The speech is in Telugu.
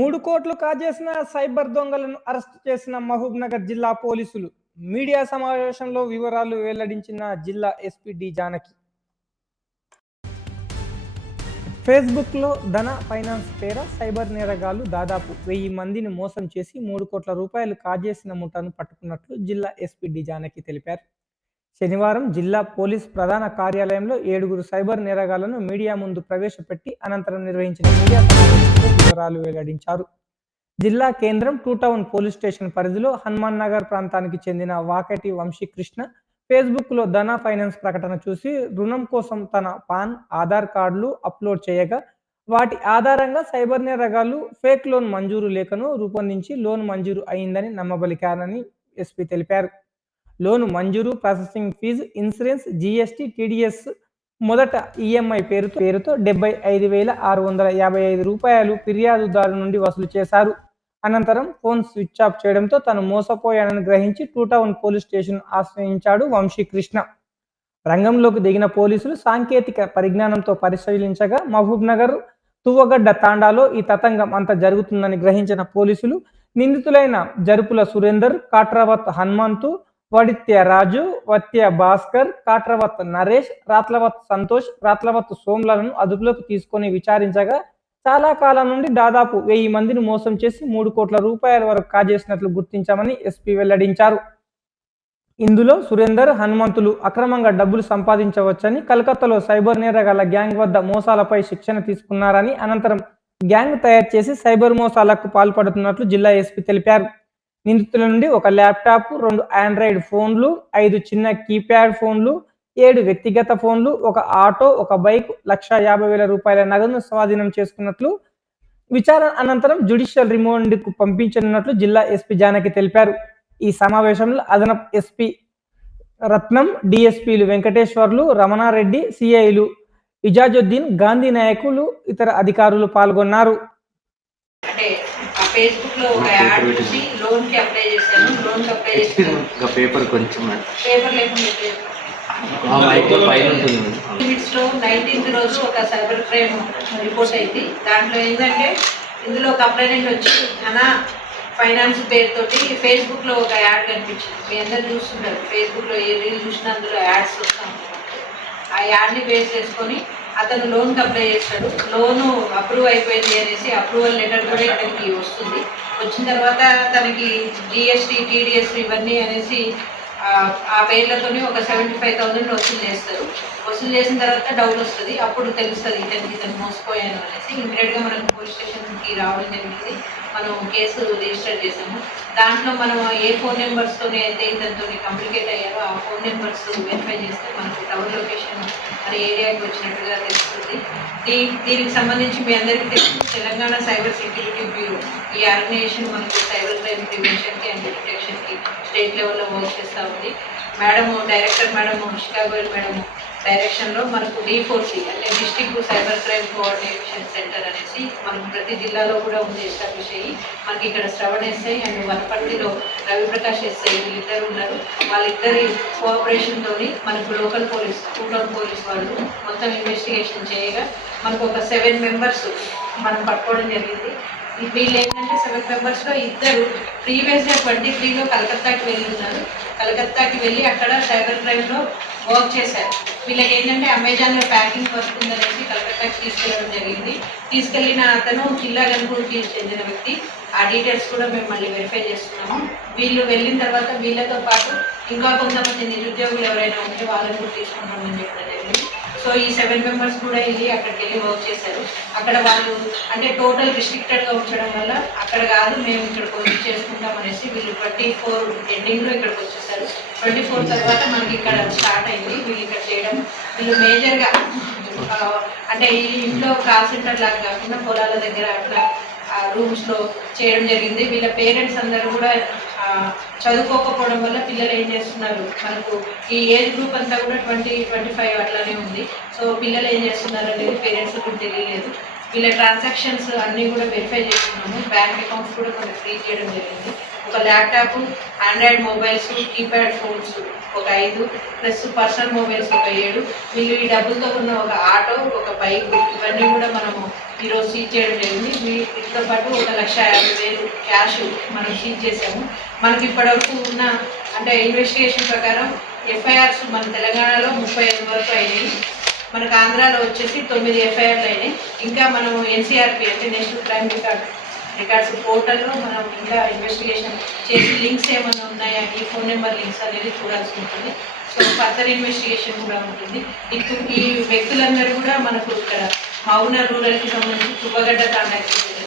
మూడు కోట్లు కాజేసిన సైబర్ దొంగలను అరెస్ట్ చేసిన మహబూబ్ నగర్ జిల్లా పోలీసులు. మీడియా సమావేశంలో వివరాలు వెల్లడించిన జిల్లా ఎస్పీ డి జానకి. ఫేస్బుక్లో ధన ఫైనాన్స్ పేర సైబర్ నేరగాళ్ళు దాదాపు వెయ్యి మందిని మోసం చేసి మూడు కోట్ల రూపాయలు కాజేసిన ముఠాను పట్టుకున్నట్లు జిల్లా ఎస్పీ డి జానకి తెలిపారు. శనివారం జిల్లా పోలీస్ ప్రధాన కార్యాలయంలో ఏడుగురు సైబర్ నేరగాళ్ళను మీడియా ముందు ప్రవేశపెట్టి అనంతరం నిర్వహించిన మీడియా వివరాలు వెల్లడించారు. జిల్లా కేంద్రం టూ టౌన్ పోలీస్ స్టేషన్ పరిధిలో హనుమాన్ నగర్ ప్రాంతానికి చెందిన వాకటి వంశీకృష్ణ ఫేస్బుక్లో ధన ఫైనాన్స్ ప్రకటన చూసి రుణం కోసం తన పాన్ ఆధార్ కార్డులు అప్లోడ్ చేయగా వాటి ఆధారంగా సైబర్ నేరగాళ్ళు ఫేక్ లోన్ మంజూరు లేఖను రూపొందించి లోన్ మంజూరు అయిందని నమ్మబలికారని ఎస్పీ తెలిపారు. లోను మంజూరు processing fees insurance GST TDS మొదట ఈఎంఐ పేరుతో పేరుతో డెబ్బై ఐదు వేల ఆరు వందల యాభై ఐదు రూపాయలు ఫిర్యాదుదారు నుండి వసూలు చేశారు. అనంతరం ఫోన్ స్విచ్ ఆఫ్ చేయడంతో తను మోసపోయానని గ్రహించి టూ టౌన్ పోలీస్ స్టేషన్ ఆశ్రయించాడు వంశీకృష్ణ రంగంలోకి దిగిన పోలీసులు సాంకేతిక పరిజ్ఞానంతో పరిశీలించగా మహబూబ్ నగర్ తువ్వగడ్డ తాండాలో ఈ తతంగం అంత జరుగుతుందని గ్రహించిన పోలీసులు నిందితులైన జరుపుల సురేందర్ కాట్రావత్ హనుమంతు వడిత్య రాజు వత్య భాస్కర్ కాట్రవత్ నరేష్ రాత్లవత్ సంతోష్ రాత్లవత్ సోమ్లను అదుపులోకి తీసుకొని విచారించగా చాలా కాలం నుండి దాదాపు వెయ్యి మందిని మోసం చేసి మూడు కోట్ల రూపాయల వరకు కాజేసినట్లు గుర్తించామని ఎస్పీ వెల్లడించారు. ఇందులో సురేందర్ హనుమంతులు అక్రమంగా డబ్బులు సంపాదించవచ్చని కలకత్తాలో సైబర్ నేరగాల గ్యాంగ్ వద్ద మోసాలపై శిక్షణ తీసుకున్నారని అనంతరం గ్యాంగ్ తయారు చేసి సైబర్ మోసాలకు పాల్పడుతున్నట్లు జిల్లా ఎస్పీ తెలిపారు. నిందితుల నుండి ఒక ల్యాప్టాప్ రెండు ఆండ్రాయిడ్ ఫోన్లు ఐదు చిన్న కీప్యాడ్ ఫోన్లు ఏడు వ్యక్తిగత ఫోన్లు ఒక ఆటో ఒక బైక్ లక్ష యాభై వేల రూపాయల నగదును స్వాధీనం చేసుకున్నట్లు విచారణ అనంతరం జ్యుడిషియల్ రిమాండ్కు పంపించనున్నట్లు జిల్లా ఎస్పీ జానకి తెలిపారు. ఈ సమావేశంలో అదనపు ఎస్పీ రత్నం డిఎస్పీలు వెంకటేశ్వర్లు రమణారెడ్డి సిఐలు ఇజాజుద్దీన్ గాంధీ నాయకులు ఇతర అధికారులు పాల్గొన్నారు. అంటే ఫేస్బుక్లో ఒక యాడ్ చూసి లోన్కి అప్లై చేశాను. లోన్కి అప్లై చేశాను ఇంకా పేపర్ కొంచెం పేపర్ లిమిట్స్లో నైన్టీన్త్ రోజు ఒక సైబర్ క్రైమ్ రిపోర్ట్ అయింది. దాంట్లో ఏంటంటే ఇందులో కంప్లైంట్ వచ్చి ధన ఫైనాన్స్ పేరుతోటి ఫేస్బుక్లో ఒక యాడ్ కనిపించింది. మీ అందరు చూస్తున్నారు ఫేస్బుక్లో ఏ రీల్ చూసినా అందులో యాడ్స్ వస్తూ ఆ యాడ్ని బేస్ చేసుకొని అతను లోన్కి అప్లై చేస్తాడు లోను అప్రూవ్ అయిపోయింది అనేసి అప్రూవల్ లెటర్ కూడా అతనికి వస్తుంది. వచ్చిన తర్వాత తనకి జిఎస్టీ టీడీఎస్ ఇవన్నీ అనేసి ఆ- పేర్లతోనే ఒక సెవెంటీ ఫైవ్ థౌసండ్ వసూలు చేస్తారు. వసూలు చేసిన తర్వాత డౌట్ వస్తుంది. అప్పుడు తెలుస్తుంది ఇతనికి ఇతను మోసపోయాను అనేసి. ఇమీడియట్గా మనం పోలీస్ స్టేషన్కి రావడం జరిగింది. మనం కేసు రిజిస్టర్ చేసాము దాంట్లో మనం ఏ ఫోన్ నెంబర్స్తోనే అయితే ఇతనితో కమ్యూనికేట్ అయ్యారో ఆ ఫోన్ నెంబర్స్ వెరిఫై చేస్తే మనకు టవర్ లొకేషన్ మన ఏరియాకి వచ్చినట్టుగా తెలుస్తుంది. దీ దీనికి సంబంధించి మీ అందరికీ తెలుసు తెలంగాణ సైబర్ సెక్యూరిటీ బ్యూరో ఈ ఆర్గనైజేషన్ మనకు సైబర్ క్రైమ్ ప్రివెన్షన్కి అండ్ డిటెక్షన్కి స్టేట్ లెవెల్లో వర్క్ చేస్తూ ఉంది. Madam director madam Chicago madam డైరెక్షన్లో మనకు డిఫోర్సి అంటే district cyber crime coordination centre అనేసి మనకు ప్రతి జిల్లాలో కూడా ఉంది ఎస్టాబ్లిష్ అయ్యి. మనకి ఇక్కడ శ్రవణ్ ఎస్ఐ అండ్ వనపర్తిలో రవిప్రకాష్ ఎస్ఐ వీళ్ళిద్దరు ఉన్నారు. వాళ్ళిద్దరి కోఆపరేషన్తోని మనకు లోకల్ పోలీస్ టౌన్ పోలీస్ వాళ్ళు మొత్తం ఇన్వెస్టిగేషన్ చేయగా మనకు ఒక సెవెన్ మెంబర్స్ మనం పట్టుకోవడం జరిగింది. వీళ్ళు ఏంటంటే సెవెన్ మెంబర్స్లో ఇద్దరు ప్రీవియస్గా ట్వంటీ త్రీలో కలకత్తాకి వెళ్ళి ఉన్నారు. కలకత్తాకి వెళ్ళి అక్కడ సైబర్ క్రైమ్లో వర్క్ చేశారు. వీళ్ళకి ఏంటంటే అమెజాన్లో ప్యాకింగ్ వర్క్ ఉందనేసి కలకత్తాకి తీసుకెళ్ళడం జరిగింది. తీసుకెళ్ళిన అతను జిల్లా గన్పూర్కి చెందిన వ్యక్తి. ఆ డీటెయిల్స్ కూడా మేము మళ్ళీ వెరిఫై చేస్తున్నాము. వీళ్ళు వెళ్ళిన తర్వాత వీళ్ళతో పాటు ఇంకా కొంతమంది నిరుద్యోగులు ఎవరైనా ఉంటే వాళ్ళని కూడా తీసుకుంటామని చెప్పడం జరిగింది. సో ఈ సెవెన్ మెంబర్స్ కూడా వెళ్ళి అక్కడికి వెళ్ళి వర్క్ చేశారు. అక్కడ వాళ్ళు అంటే టోటల్ రిస్ట్రిక్టెడ్గా ఉంచడం వల్ల అక్కడ కాదు మేము ఇక్కడికి వచ్చి చేసుకుంటాం అనేసి వీళ్ళు ట్వంటీ ఫోర్ ఎండింగ్లో ఇక్కడికి వచ్చేసారు. ట్వంటీ ఫోర్ తర్వాత మనకి ఇక్కడ స్టార్ట్ అయింది. వీళ్ళు ఇక్కడ చేయడం వీళ్ళు మేజర్గా అంటే ఈ ఇంట్లో కాల్ సెంటర్ లాగా కాకుండా పొలాల దగ్గర అట్లా రూమ్స్లో చేయడం జరిగింది. వీళ్ళ పేరెంట్స్ అందరూ కూడా చదువుకోకపోవడం వల్ల పిల్లలు ఏం చేస్తున్నారు? మనకు ఈ ఏజ్ గ్రూప్ అంతా కూడా ట్వంటీ ట్వంటీ ఫైవ్ అట్లానే ఉంది. సో పిల్లలు ఏం చేస్తున్నారు అనేది పేరెంట్స్ కూడా తెలియలేదు. వీళ్ళ ట్రాన్సాక్షన్స్ అన్నీ కూడా వెరిఫై చేస్తున్నాము. బ్యాంక్ అకౌంట్స్ కూడా మనకు ఫ్రీ చేయడం జరిగింది. ఒక laptop android mobiles keypad phones ఒక ఐదు ప్లస్ పర్సనల్ మొబైల్స్ ఒక ఏడు. వీళ్ళు ఈ డబ్బులతో ఉన్న ఒక ఆటో ఒక బైక్ ఇవన్నీ కూడా మనము ఈరోజు సీజ్ చేయడం జరిగింది. వీటితో పాటు ఒక లక్ష యాభై వేలు క్యాష్ మనం సీజ్ చేసాము మనకి ఇప్పటివరకు ఉన్న అంటే ఇన్వెస్టిగేషన్ ప్రకారం ఎఫ్ఐఆర్స్ మన తెలంగాణలో ముప్పై ఐదు వరకు అయినాయి. మనకు ఆంధ్రాలో వచ్చేసి తొమ్మిది ఎఫ్ఐఆర్లు అయినాయి. ఇంకా మనం ఎన్సీఆర్పి అంటే నేషనల్ క్రైమ్ రికార్డ్ రికార్డ్స్ పోర్టల్లో మనం ఇంకా ఇన్వెస్టిగేషన్ చేసి లింక్స్ ఏమైనా ఉన్నాయా? ఈ ఫోన్ నెంబర్ లింక్స్ అనేది చూడాల్సి ఉంటుంది. సో ఫర్దర్ ఇన్వెస్టిగేషన్ కూడా ఉంటుంది. ఇప్పుడు ఈ వ్యక్తులందరూ కూడా మనకు ఇక్కడ మౌన రూరల్కి సంబంధించి తుబ్బగడ్డ తాండాకి